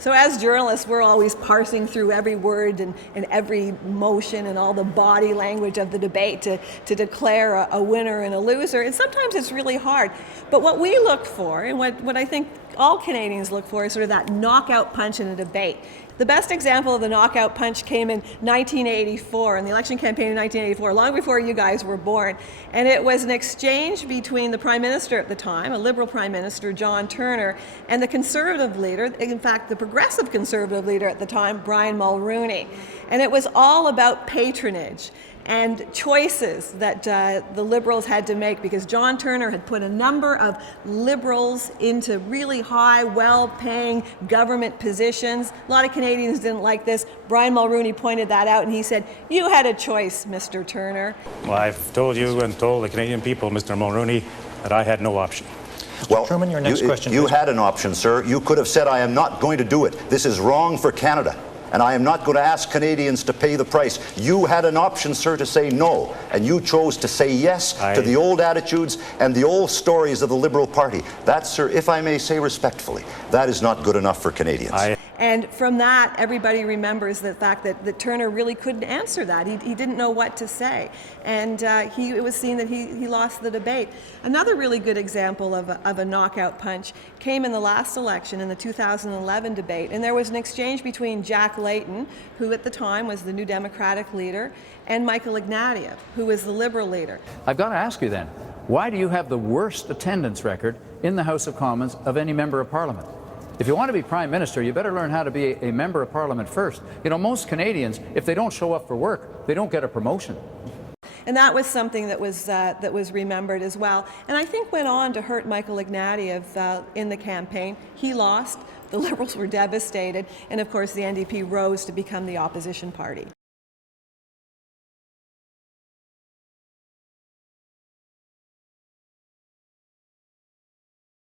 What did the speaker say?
So as journalists, we're always parsing through every word and every motion and all the body language of the debate to declare a winner and a loser. And sometimes it's really hard. But what we look for, and what I think all Canadians look for, is sort of that knockout punch in a debate. The best example of the knockout punch came in 1984, in the election campaign in 1984, long before you guys were born. And it was an exchange between the Prime Minister at the time, a Liberal Prime Minister, John Turner, and the Conservative leader, in fact, the Progressive Conservative leader at the time, Brian Mulroney. And it was all about patronage and choices that the Liberals had to make, because John Turner had put a number of Liberals into really high, well-paying government positions. A lot of Canadians didn't like this. Brian Mulroney pointed that out, and he said, "You had a choice, Mr. Turner." Well, I've told you and told the Canadian people, Mr. Mulroney, that I had no option. Well, Truman, your next question. You had an option, sir. You could have said, "I am not going to do it. This is wrong for Canada, and I am not going to ask Canadians to pay the price." You had an option, sir, to say no, and you chose to say yes to the old attitudes and the old stories of the Liberal Party. That, sir, if I may say respectfully, that is not good enough for Canadians. And from that, everybody remembers the fact that Turner really couldn't answer that. He didn't know what to say. And it was seen that he lost the debate. Another really good example of a knockout punch came in the last election, in the 2011 debate. And there was an exchange between Jack Layton, who at the time was the New Democratic leader, and Michael Ignatieff, who was the Liberal leader. I've got to ask you then, why do you have the worst attendance record in the House of Commons of any member of Parliament? If you want to be Prime Minister, you better learn how to be a member of Parliament first. You know, most Canadians, if they don't show up for work, they don't get a promotion. And that was something that was remembered as well. And I think went on to hurt Michael Ignatieff in the campaign. He lost, the Liberals were devastated, and of course the NDP rose to become the opposition party.